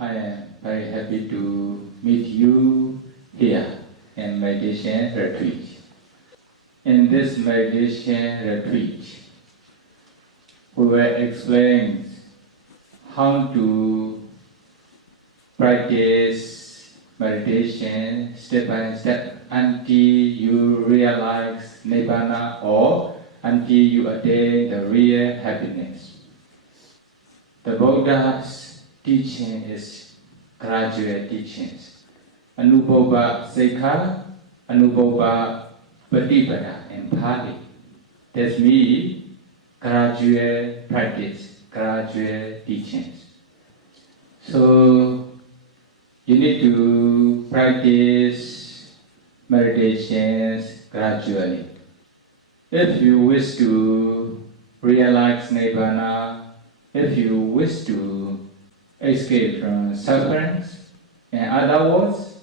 I am very happy to meet you here in meditation retreat. In this meditation retreat, we will explain how to practice meditation step by step until you realize Nibbana or until you attain the real happiness. The Buddha's teaching is gradual teachings. Anubhava Sekha, Anubhava Patipada in Pali. That means gradual practice, gradual teachings. So you need to practice meditations gradually. If you wish to realize Nibbana, if you wish to escape from sufferings, in other words,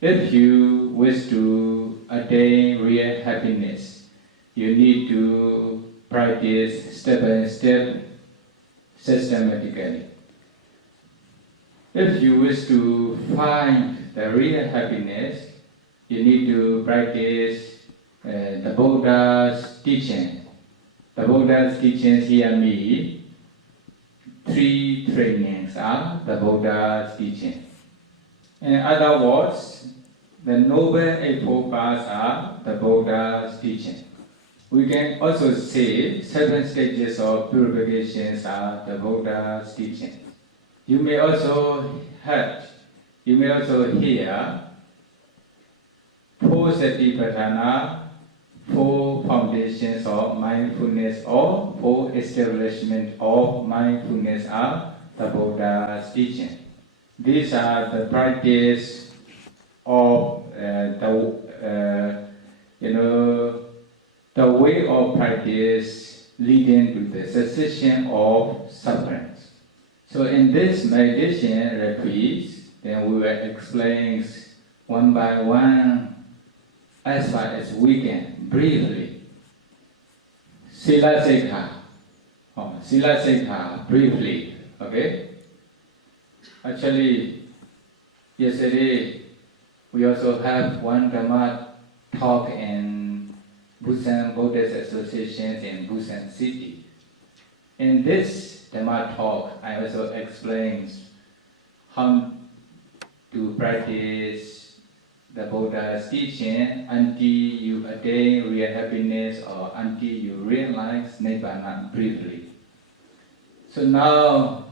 if you wish to attain real happiness, you need to practice step by step, systematically. If you wish to find the real happiness, you need to practice the Buddha's teaching. The Buddha's teachings here mean three trainings are the Buddha's teaching. In other words, the Noble Eightfold Paths are the Buddha's teaching. We can also say 7 stages of purifications are the Buddha's teaching. You may also hear 4 Samatha-Vipassanā, 4 foundations of mindfulness or 4 establishment of mindfulness are the Buddha's teaching. These are the practice of the way of practice leading to the cessation of sufferings. So in this meditation retreat, then we will explain one by one as far as we can, briefly. Sila Sikha, briefly, okay? Actually, yesterday we also have one Dhamma talk in Busan Buddhist Association in Busan City. In this Dhamma talk, I also explained how to practice the Buddha's teaching until you attain real happiness or until you realize Nibbana briefly. So now,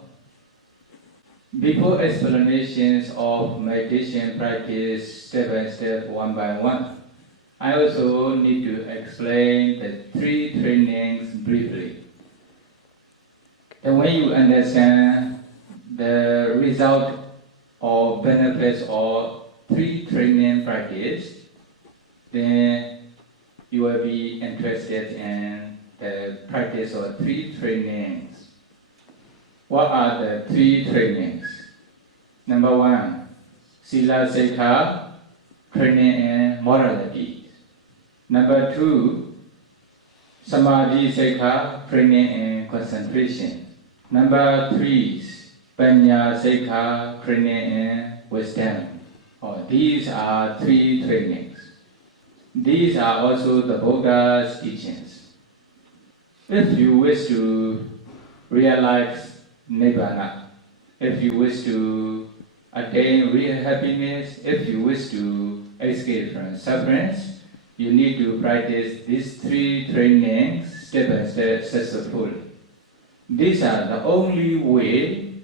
before explanations of meditation practice step by step, one by one, I also need to explain the 3 trainings briefly. And when you understand the result or benefits of 3 training practice, then you will be interested in the practice of 3 trainings. What are the 3 trainings? Number 1, Sila Sikha, training in morality. Number 2, Samadhi Sikha, training in concentration. Number 3, Panya Sikha, training in wisdom. These are 3 trainings. These are also the Buddha's teachings. If you wish to realize Nibbana, if you wish to attain real happiness, if you wish to escape from sufferings, you need to practice these 3 trainings step by step successfully. These are the only way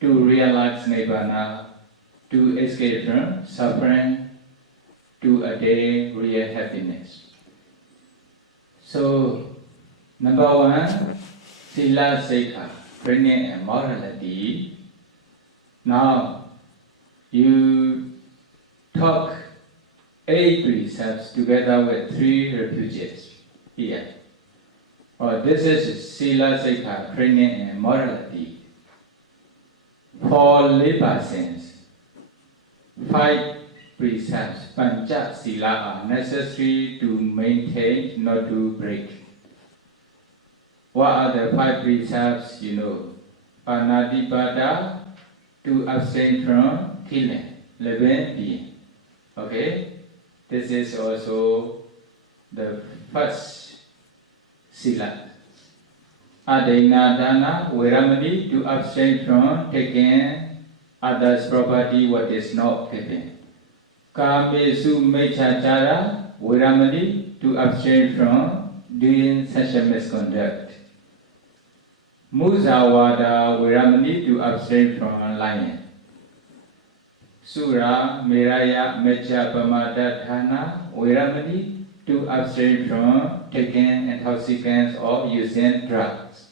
to realize Nibbana, to escape from suffering, to attain real happiness. So, number 1, Sila Sikha, training in morality. Now, you talk 8 precepts together with 3 refuges here. This is Sila Sikha, training in morality. For laypersons, 5 precepts, Pancha Sila, are necessary to maintain, not to break. What are the 5 precepts? Ānāpāna, to abstain from killing, living being. Okay? This is also the first sila. Adena dana veramani, to abstain from taking others' property what is not given. Kamesu mechachara veramani, to abstain from doing such a misconduct. Musawada veramani, to abstain from lying. Sura Miraya Mecha Pamadadhana veramani, to abstain from taking intoxicants or using drugs.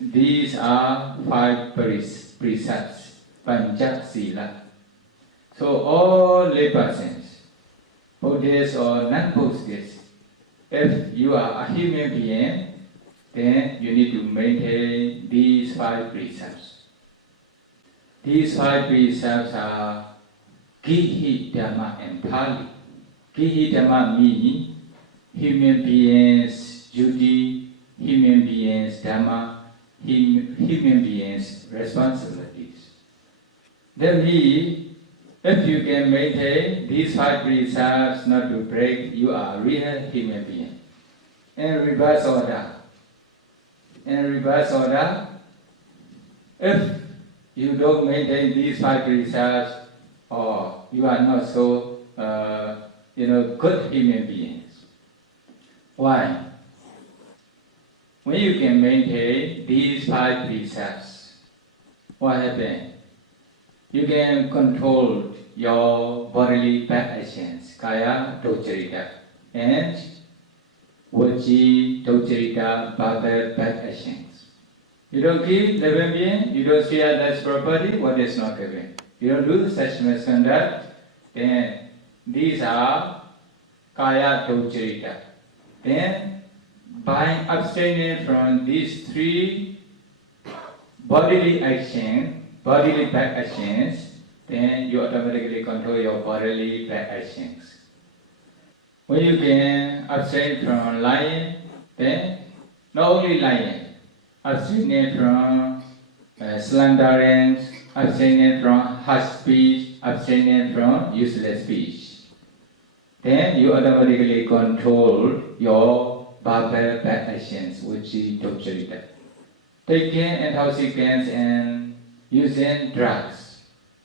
These are 5 precepts, Pancha Sila. So all laypersons, Buddhists or non-Buddhists, if you are a human being, then you need to maintain these 5 precepts. These 5 precepts are Gihi Dhamma in Pali. Gihi Dhamma means human beings' duty, human beings' Dhamma, human beings' responsibilities. That means, if you can maintain these 5 precepts not to break, you are a real human being. In reverse order, if you don't maintain these 5 precepts, or you are not so good human beings. Why? When you can maintain these 5 precepts, what happens? You can control your bodily bad actions, kaya docharita, and vaci docharita, bhava bad actions. You don't kill living being, you don't steal others' property, what is not given. You don't do such misconduct, then these are kaya docharita. Then by abstaining from these 3 bodily actions, bodily bad actions, then you automatically control your bodily bad actions. When you can abstain from lying, then not only lying, abstaining from slandering, abstaining from harsh speech, abstaining from useless speech. Then you automatically control your bhava bad actions, which is docharita. Taking intoxicants and using drugs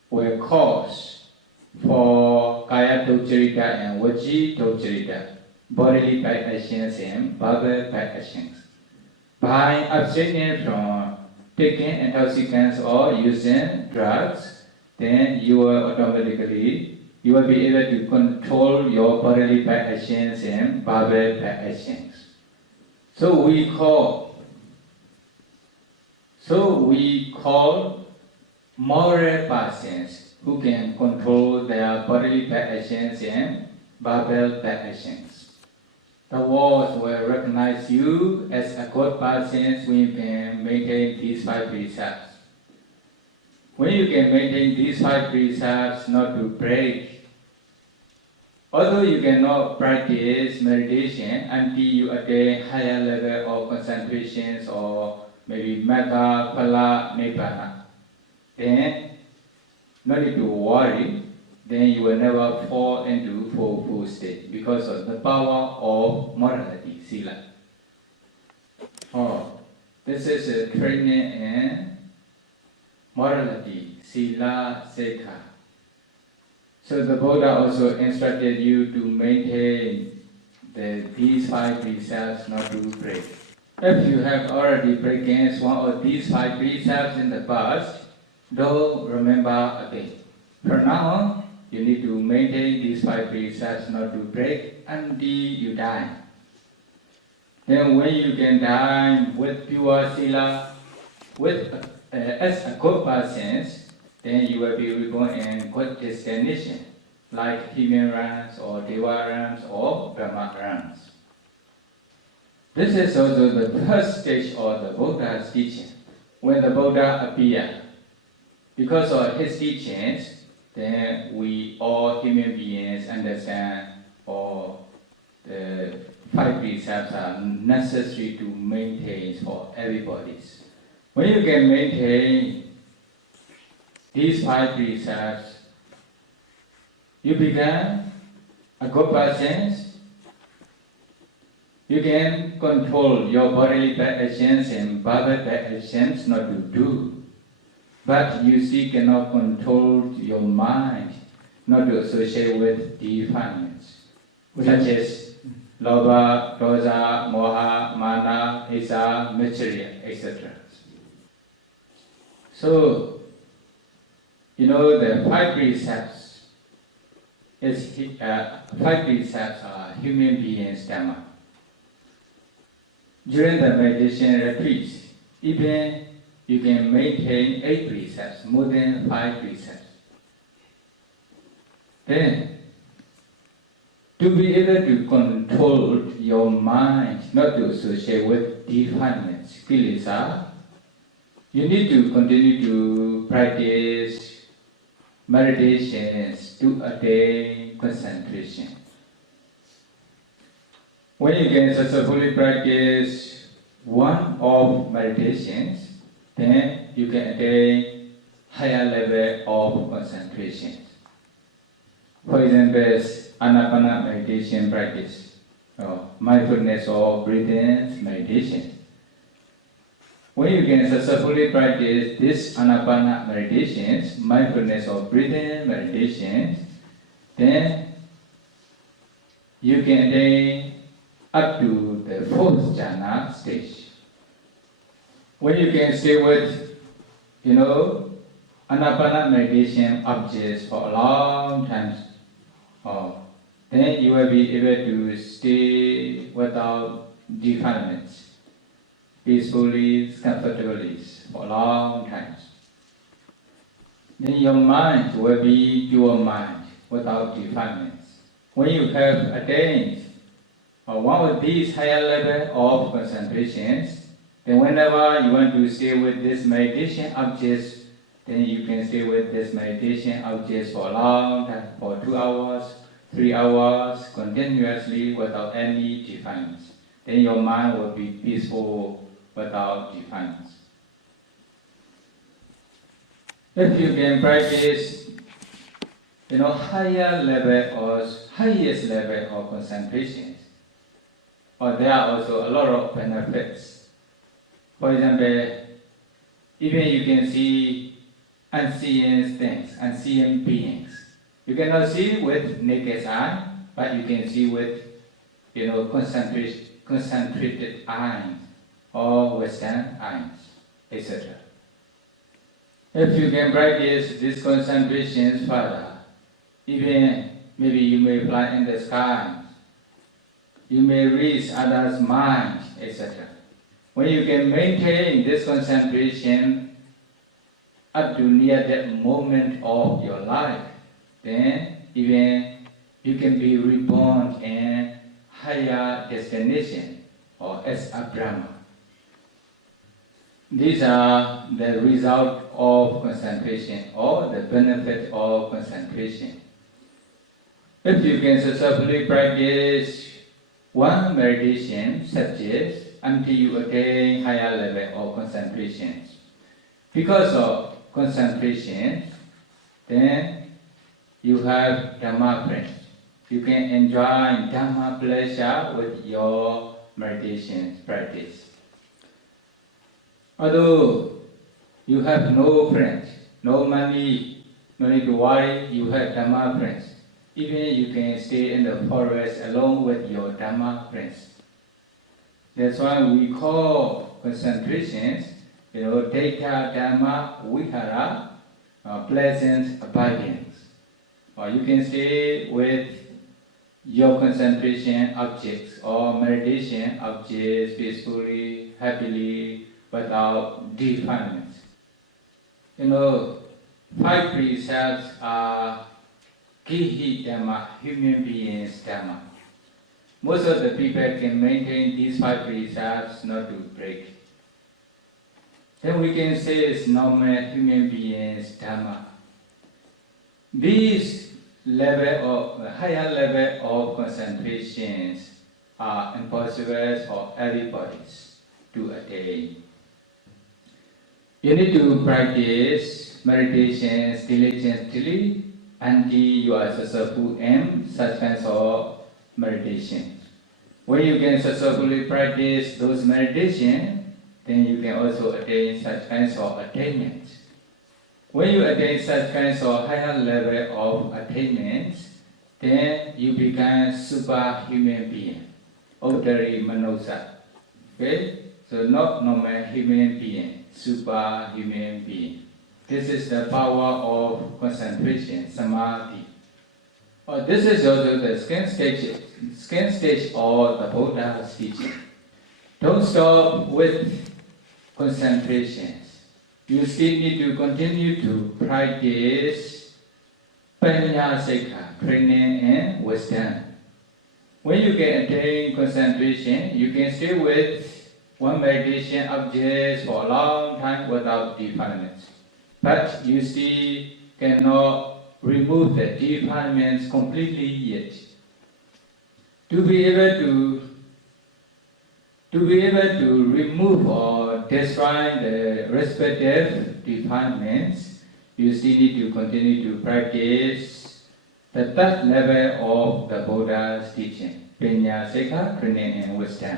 will cause for kaya docharita and vaci docharita, bodily bad actions and bhava bad actions. By abstaining from taking intoxicants or using drugs, then you will be able to control your bodily bad actions and bhava bad actions. So we call moral persons who can control their bodily bad actions and bhava bad actions. The world will recognize you as a good person when you can maintain these 5 precepts. When you can maintain these 5 precepts not to break, although you cannot practice meditation until you attain higher level of concentrations or maybe Samatha-Vipassanā, Nibbana, then no need to worry, then you will never fall into full state because of the power of morality, sila. This is a training in morality, sila, sekha. So the Buddha also instructed you to maintain these 5 precepts not to break. If you have already broken one of these 5 precepts in the past, don't remember again. From now on, you need to maintain these 5 precepts not to break until you die. Then when you can die with pure sila, as a good person, then you will be reborn in good destination, like human realms or deva realms or Brahma realms. This is also the first stage of the Buddha's teaching. When the Buddha appeared, because of his teachings, then we all human beings understand all the 5 precepts are necessary to maintain for everybody. When you can maintain these 5 precepts, you become a good person. You can control your bodily bad actions and verbal bad actions not to do. But you still cannot control your mind not to associate with defilements, such as Lobha, Dosa, Moha, Mana, Isa, Matsarya, etc. So, the 5 precepts are human beings' Dhamma. During the meditation retreats, even you can maintain 8 precepts, more than 5 precepts. Then, to be able to control your mind, not to associate with defilements, kilesa, you need to continue to practice meditations to attain concentration. When you can successfully practice one of meditations, then you can attain higher level of concentration. For example, Ānāpāna meditation practice, or mindfulness or breathing meditation. When you can successfully practice this Ānāpāna meditations, mindfulness or breathing meditations, then you can attain up to the 4th jhana stage. When you can stay with, Ānāpāna meditation objects for a long time, then you will be able to stay without defilements, peacefully, comfortably, for a long time. Then your mind will be pure mind, without defilements. When you have attained one of these higher level of concentrations, then whenever you want to stay with this meditation objects, then you can stay with this meditation objects for a long time, for 2 hours, 3 hours, continuously without any defilements. Then your mind will be peaceful without defilements. If you can practice, higher level or highest level of concentration, there are also a lot of benefits. For example, even you can see unseen things, unseen beings. You cannot see with naked eye, but you can see with, concentrated eyes or Western eyes, etc. If you can practice these concentrations further, even maybe you may fly in the sky, you may reach others' minds, etc. When you can maintain this concentration up to near that moment of your life, then even you can be reborn in higher destination or as a Brahma. These are the result of concentration or the benefit of concentration. If you can successfully practice one meditation subject until you attain higher level of concentration, because of concentration, then you have Dhamma friends. You can enjoy Dhamma pleasure with your meditation practice. Although you have no friends, no money, no need to worry, you have Dhamma friends. Even you can stay in the forest alone with your Dhamma friends. That's why we call concentrations, Deka Dhamma Vihara, pleasant abidance. Or you can stay with your concentration objects or meditation objects peacefully, happily, without defilements. 5 precepts are Kihi Dhamma, human beings Dhamma. Most of the people can maintain these 5 precepts not to break. Then we can say it's normal human beings Dhamma. These higher level of concentrations are impossible for everybody to attain. You need to practice meditations diligently until you are successful in such kinds of meditation. When you can successfully practice those meditations, then you can also attain such kinds of attainments. When you attain such kinds of higher level of attainments, then you become superhuman being, ordinary manusa. Okay? So not normal human being, superhuman being. This is the power of concentration, samadhi. This is also the second stage of the Buddha's teaching. Don't stop with concentrations. You still need to continue to practice panya-sikha, training and wisdom. When you can attain concentration, you can stay with one meditation object for a long time without defilements. But you still cannot remove the defilements completely yet. To be able to remove or destroy the respective defilements, you still need to continue to practice the third level of the Buddha's teaching, Panya, Sikha, training and wisdom.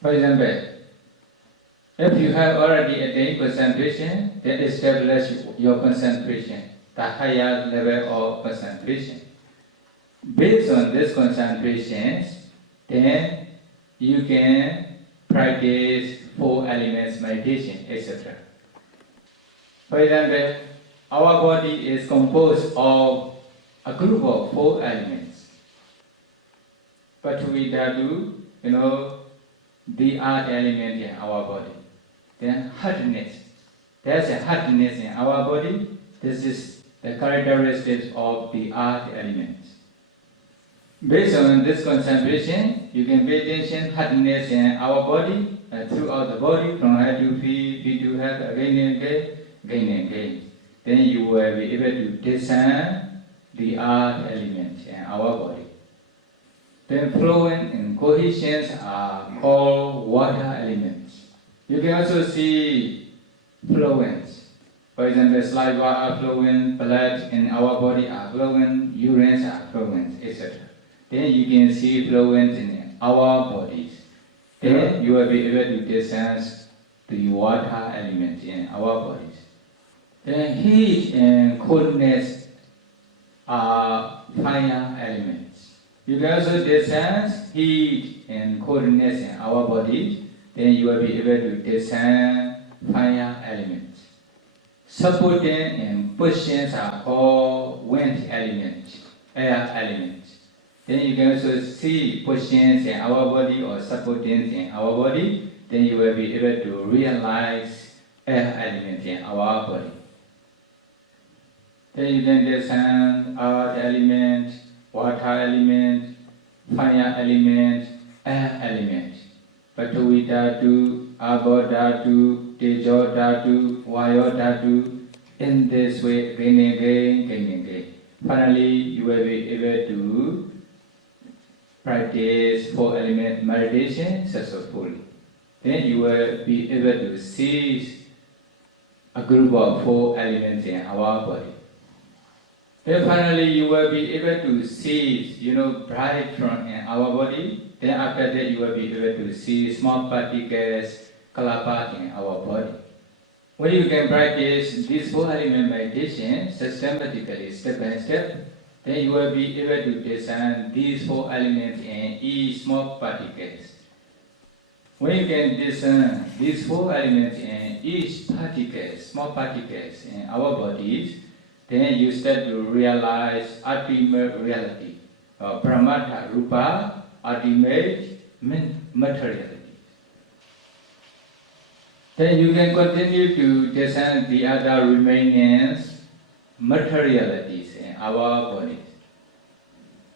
For example, if you have already attained concentration, then establish your concentration, the higher level of concentration. Based on this concentration, then you can practice 4 elements meditation, etc. For example, our body is composed of a group of 4 elements. Pathvi dhatu, the earth element in our body. Then hardness. There's a hardness in our body. This is the characteristics of the earth element. Based on this concentration, you can pay attention hardness in our body, throughout the body, from head to feet, feet to head, again and again, again and again. Then you will be able to discern the earth element in our body. Then fluent and cohesions are called water elements. You can also see fluents. For example, saliva are fluent, blood in our body are fluent, urines are fluent, etc. Then you can see fluent in our bodies. Then you will be able to discern the water element in our bodies. Then heat and coldness are fire elements. You can also discern heat and coldness in our bodies. Then you will be able to discern fire elements. Supporting and pushing are called wind elements, air elements. Then you can also see pushings in our body or supportings in our body. Then you will be able to realize air elements in our body. Then you can discern earth element, water element, fire element, air element. Pathvi dhatu, Abo dhatu, Tejo dhatu, Vayo dhatu. In this way, again and again, again and again. Finally, you will be able to practice 4 element meditation successfully. Then you will be able to see a group of 4 elements in our body. Then finally you will be able to see, bright from in our body. Then after that you will be able to see small particles, kalapa in our body. When you can practice this 4 element meditation systematically, step by step, then you will be able to discern these 4 elements in each small particles. When you can discern these 4 elements in each small particles in our bodies, then you start to realize ultimate reality, Brahmata Rupa, ultimate materiality. Then you can continue to discern the other remaining materialities in our bodies.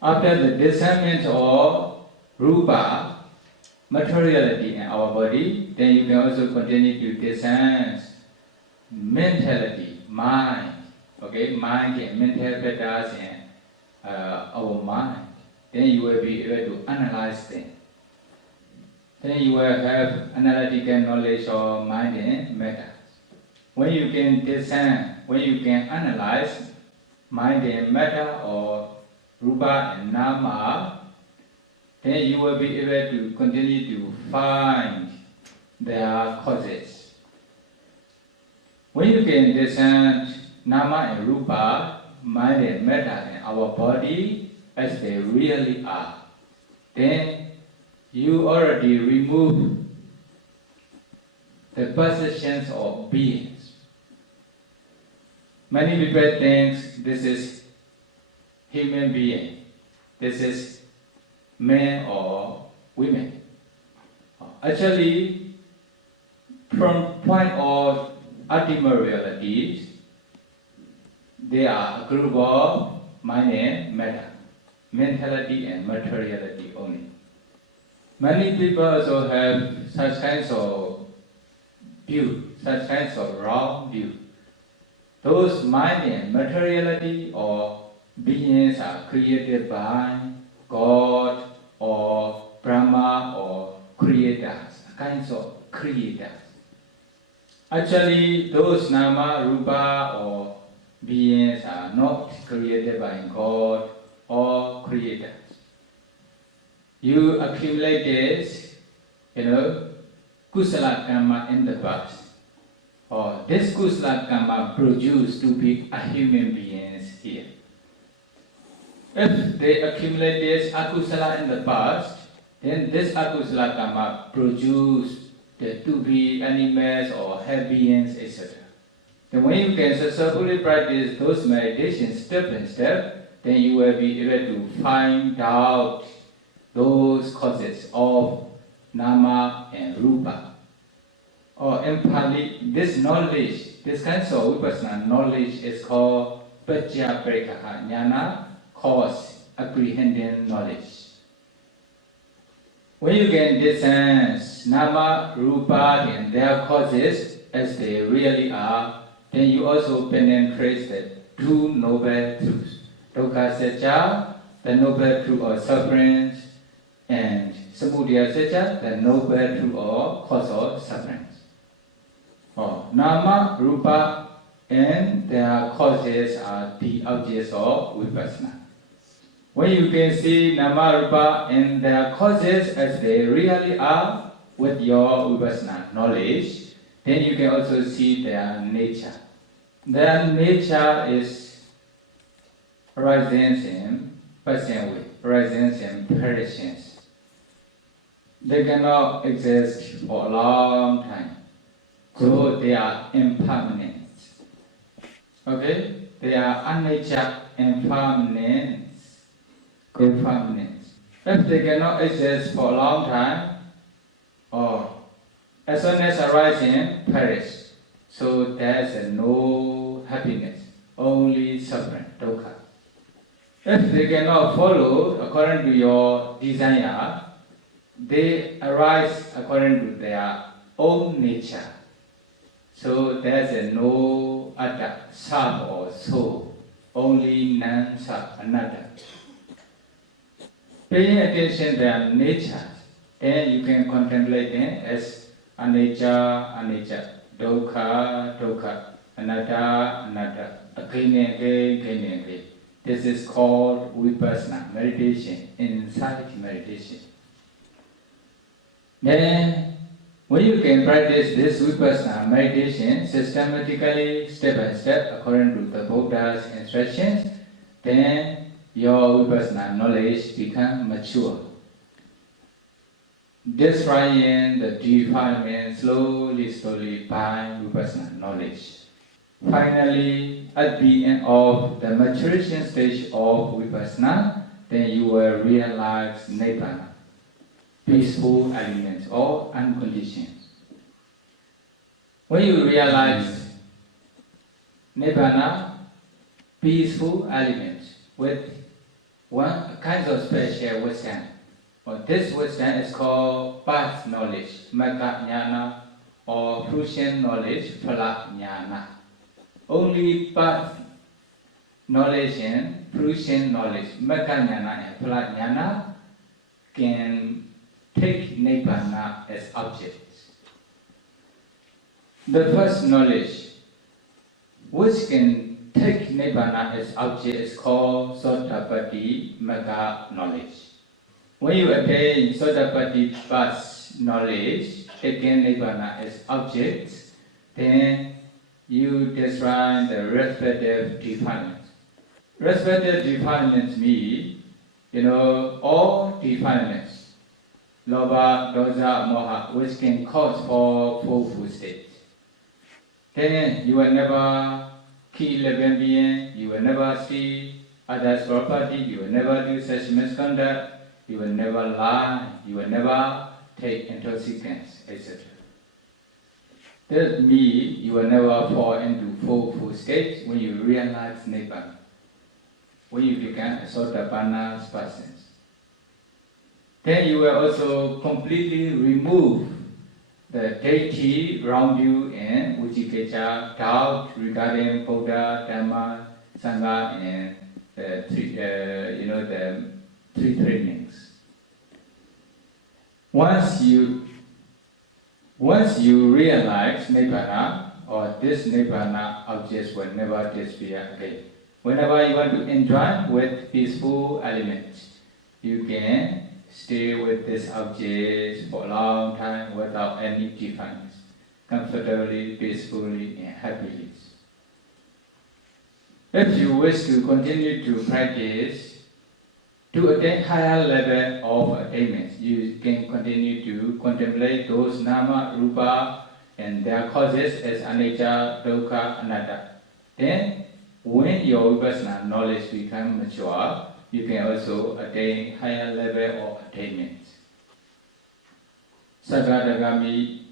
After the discernment of Rupa, materiality in our body, then you can also continue to discern mentality, mind. Okay, mind and mental factors in our mind. Then you will be able to analyze them. Then you will have analytical knowledge of mind and matter. When you can discern when you can analyze mind and matter or rupa and nama, then you will be able to continue to find their causes. When you can discern nama and rupa, mind and matter in our body as they really are, then you already remove the perceptions of beings. Many people think this is human being, this is men or women. Actually, from point of ultimate reality, they are a group of mind and matter, mentality and materiality only. Many people also have such kinds of view, such kinds of wrong view. Those mind and materiality or beings are created by God or Brahma or creators, kinds of creators. Actually, those nama, rupa or beings are not created by God or creators. You accumulated, kusala karma in the past. Or this kusala karma produced to be a human beings here. If they accumulated akusala in the past, then this akusala karma produced to be animals or heavy beings, etc. Then when you can successfully practice those meditations step by step, then you will be able to find out those causes of nama and rupa. Or in Pali, this knowledge, this kind of vipassana knowledge is called pajjaparikaha jnana, cause apprehending knowledge. When you can discern nama, rupa and their causes as they really are, then you also penetrate the two noble truths. Dukkha Satya, the noble truth of sufferings, and Samudaya Satya, the noble truth of cause of sufferings. Nama, rupa, and their causes are the objects of vipassana. When you can see nama, rupa, and their causes as they really are with your vipassana knowledge, then you can also see their nature. Their nature is rising and passing away, rising and perishing. They cannot exist for a long time. So they are impermanent. Okay? They are unnatured, impermanent, impermanent. If they cannot exist for a long time, or as soon as arising, perish. So there is no happiness, only suffering, dukkha. If they cannot follow according to your desire, they arise according to their own nature. So there is no atta, self or soul, only non-self, another. Paying attention to their nature, then you can contemplate them as anicca, anicca, dukkha, dukkha, anatta, anatta, again. This is called vipassana meditation, insight meditation. Then, when you can practice this vipassana meditation systematically, step by step, according to the Buddha's instructions, then your vipassana knowledge becomes mature. Destroying the defilement slowly by vipassana knowledge. Finally, at the end of the maturation stage of vipassana, then you will realize Nāma, peaceful elements or unconditioned. When you realize Nāma, peaceful elements with one kind of special wisdom, this wisdom is called path knowledge, magga jnana, or fruition knowledge, phala jnana. Only path knowledge and fruition knowledge, magga jnana and phala jnana, can take Nāma as objects. The first knowledge, which can take Nibbana as object is called Sotāpattiphala knowledge. When you attain Sotāpattiphala knowledge, taking Nibbana as object, then you describe the respective defilements. Respective defilements mean, all defilements, Lobha, Dosa, Moha, which can cause for fourfold state. Then you will never kill living being, you will never see others' property, you will never do such misconduct, you will never lie, you will never take intoxicants, etc. That means you will never fall into fourfold states when you realize Nibbana, when you become a Sotāpanna person. Then you will also completely remove the deity around you and Vijjikiccā, doubt regarding Buddha, Dhamma, Sangha, and the three trainings. Once you realize Nibbana, or this Nibbana objects will never disappear again. Whenever you want to enjoy with peaceful elements, you can stay with this object for a long time without any defiance, comfortably, peacefully, and happily. If you wish to continue to practice to attain higher level of attainment, you can continue to contemplate those Nāma, Rupa, and their causes as anicca, dukkha, anatta. Then, when your Vipassana knowledge becomes mature, you can also attain higher level of attainment. Sagadagami,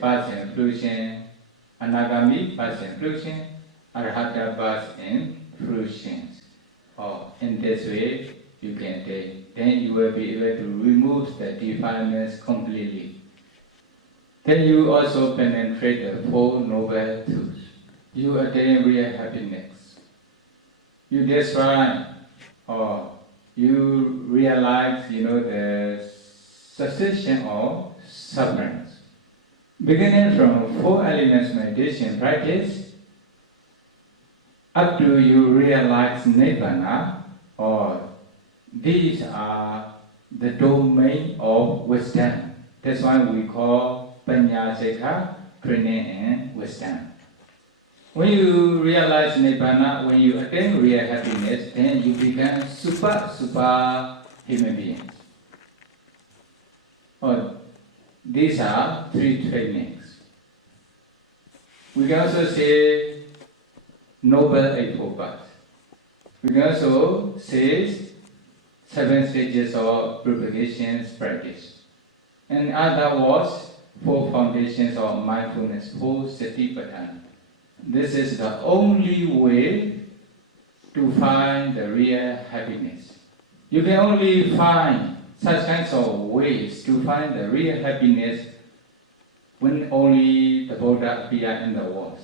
pass and fruition, Anagami, pass and fruition, Arhata, pass and fruition. In this way, you can attain. Then you will be able to remove the defilements completely. Then you also penetrate the Four Noble Truths. You attain real happiness. You describe or you realize, the cessation of sufferings. Beginning from Four Elements meditation practice, up to you realize Nibbana, or these are the domain of wisdom. That's why we call Paññāsikha, training and wisdom. When you realize Nibbana, when you attain real happiness, then you become super human beings. These are three trainings. We can also say Noble Eightfold Path. We can also say 7 stages of propagation practice. In other words, 4 foundations of mindfulness, 4 Samatha-Vipassanā. This is the only way to find the real happiness. You can only find such kinds of ways to find the real happiness when only the Buddha appears in the world.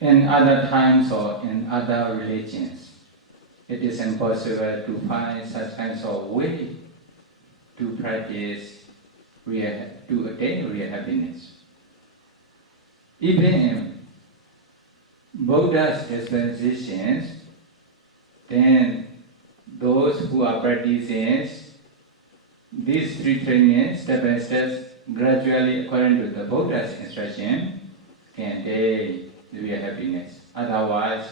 In other times or in other religions, it is impossible to find such kinds of way to practice to attain real happiness. Even in Buddha's dispensations, then those who are practicing these 3 trainings step by step, gradually according to the Buddha's instruction, can attain real happiness. Otherwise,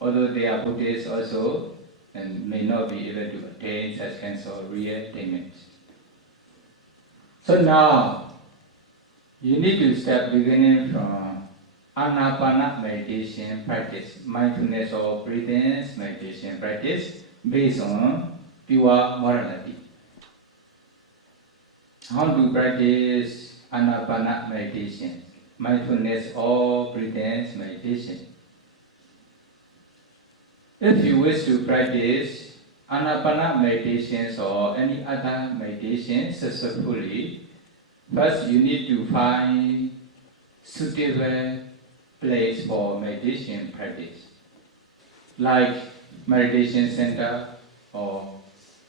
although they are Buddhists also, and may not be able to attain such kinds of real attainment. So now, you need to start beginning from Ānāpāna meditation practice, mindfulness of breathing meditation practice based on pure morality. How to practice Ānāpāna meditation, mindfulness of breathing meditation? If you wish to practice Ānāpāna meditations or any other meditation successfully, first you need to find suitable place for meditation practice, like meditation center or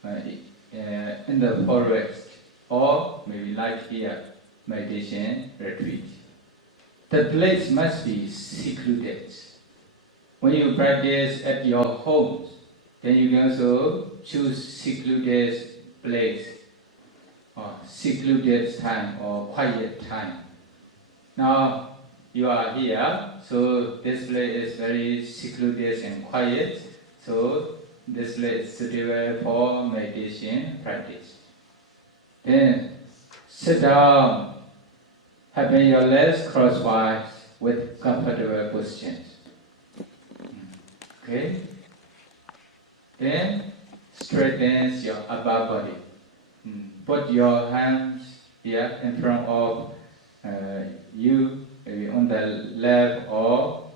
in the forest, or maybe like here, meditation retreat. the place must be secluded. When you practice at your home, then you can also choose secluded place, or secluded time, or quiet time. Now, you are here, so this place is very secluded and quiet, so this place is suitable for meditation practice. Then, sit down, having your legs crosswise with comfortable positions. Okay? Then, straighten your upper body. Put your hands here in front of you, maybe on the left or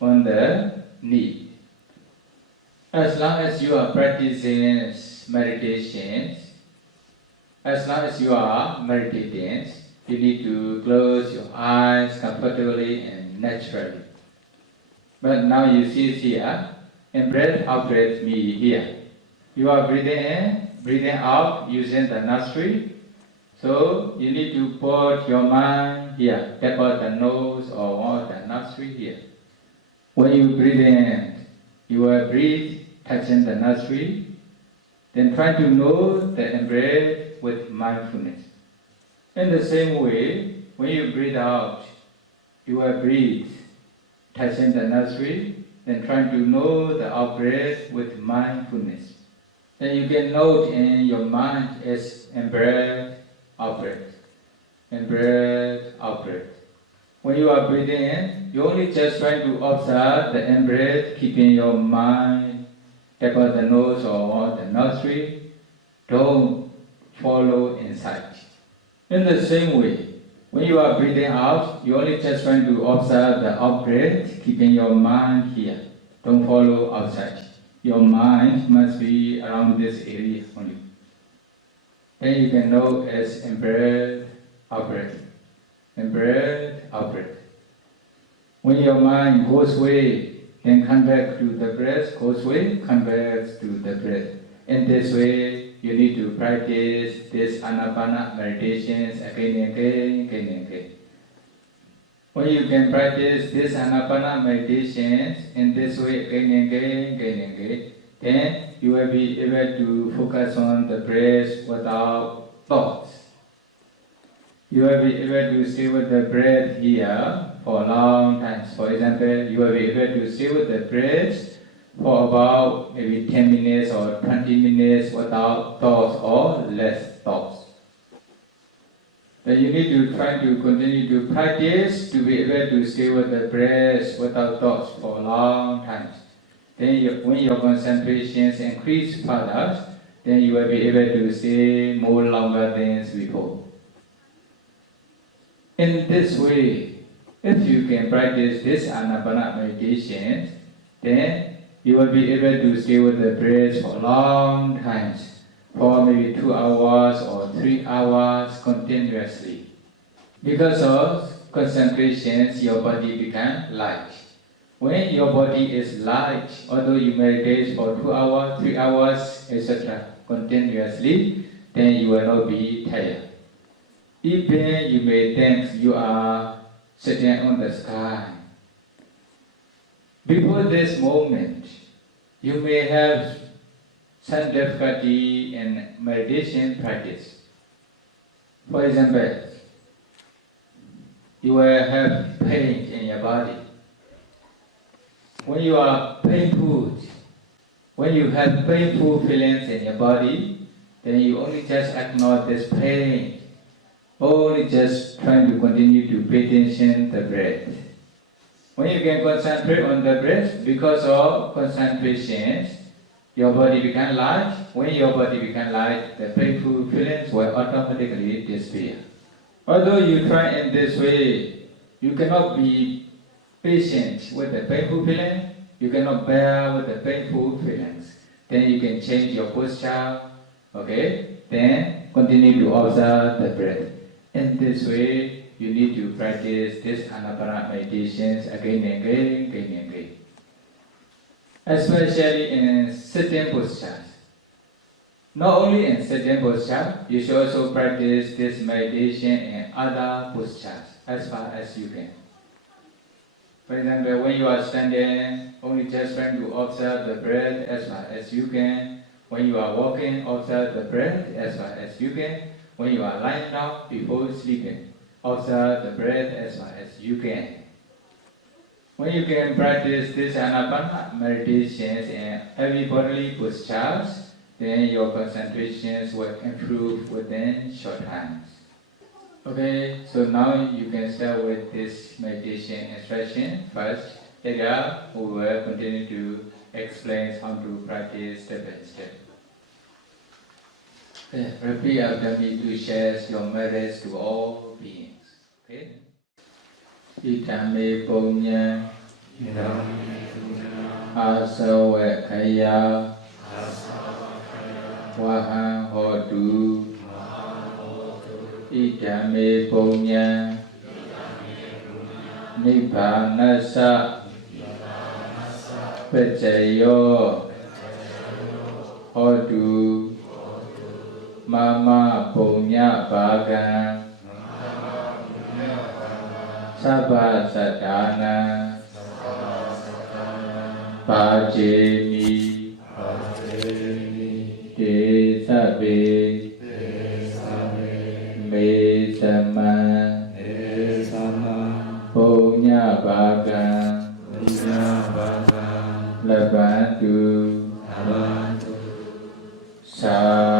on the knee. As long as you are practicing meditation, as long as you are meditating, you need to close your eyes comfortably and naturally. But now you see here, in breath out, breath me here. You are breathing in, breathing out using the nostril. So you need to put your mind here, tap out the nose or the nostril here. When you breathe in, you will breathe touching the nostril. Then try to know the breath with mindfulness. In the same way, when you breathe out, you will breathe touching the nostril. Then try to know the out-breath with mindfulness. Then you can note in your mind as in-breath, out-breath, in-breath, out-breath. When you are breathing in, you only just try to observe the in-breath, keeping your mind tap out the nose or the nostril. Don't follow inside. In the same way, when you are breathing out, you only just try to observe the out-breath, keeping your mind here. Don't follow outside. Your mind must be around this area only. Then you can know as in-breath, out-breath, in-breath, out-breath. When your mind goes away, then come back to the breath, goes away, come back to the breath. In this way, you need to practice this Ānāpāna meditations again and again, again and again. When you can practice this Ānāpāna meditations in this way again and again, again and again, then you will be able to focus on the breath without thoughts. You will be able to stay with the breath here for a long time. For example, you will be able to stay with the breath for about maybe 10 minutes or 20 minutes without thoughts or less thoughts. Then you need to try to continue to practice to be able to stay with the breath without thoughts for a long time. Then when your concentrations increase further, then you will be able to stay more longer than before. In this way, if you can practice this Ānāpāna meditation, then you will be able to stay with the breath for long times, for maybe 2 hours or 3 hours continuously. Because of concentrations, your body becomes light. When your body is light, although you meditate for 2 hours, 3 hours, etc. continuously, then you will not be tired. Even you may think you are sitting on the sky. Before this moment, you may have some difficulty in meditation practice. For example, you will have pain in your body. When you are painful, when you have painful feelings in your body, then you only just ignore this pain, only just trying to continue to pay attention to the breath. When you can concentrate on the breath, because of concentration, your body becomes light. When your body becomes light, the painful feelings will automatically disappear. Although you try in this way, you cannot be patient with the painful feeling, you cannot bear with the painful feelings. Then you can change your posture, okay? Then continue to observe the breath. In this way, you need to practice this Ānāpāna meditations again and again, again and again. Especially in sitting postures. Not only in sitting posture, you should also practice this meditation in other postures as far as you can. For example, when you are standing, only just trying to observe the breath as far as you can. When you are walking, observe the breath as far as you can. When you are lying down before sleeping, observe the breath as far as you can. When you can practice this Ānāpāna meditations in every bodily postures, then your concentrations will improve within short times. Okay, so now you can start with this meditation instruction first. Later, we will continue to explain how to practice step by step. Okay, repeat after me to share your merits to all beings. Okay? Itame punya asawakaya wahang hodu Itame punya Nāpānasati Pacayo Hodu Mama punya bhagang Sabha satana Pajemi Desabe Mesama Punya bhagang Labantu Sa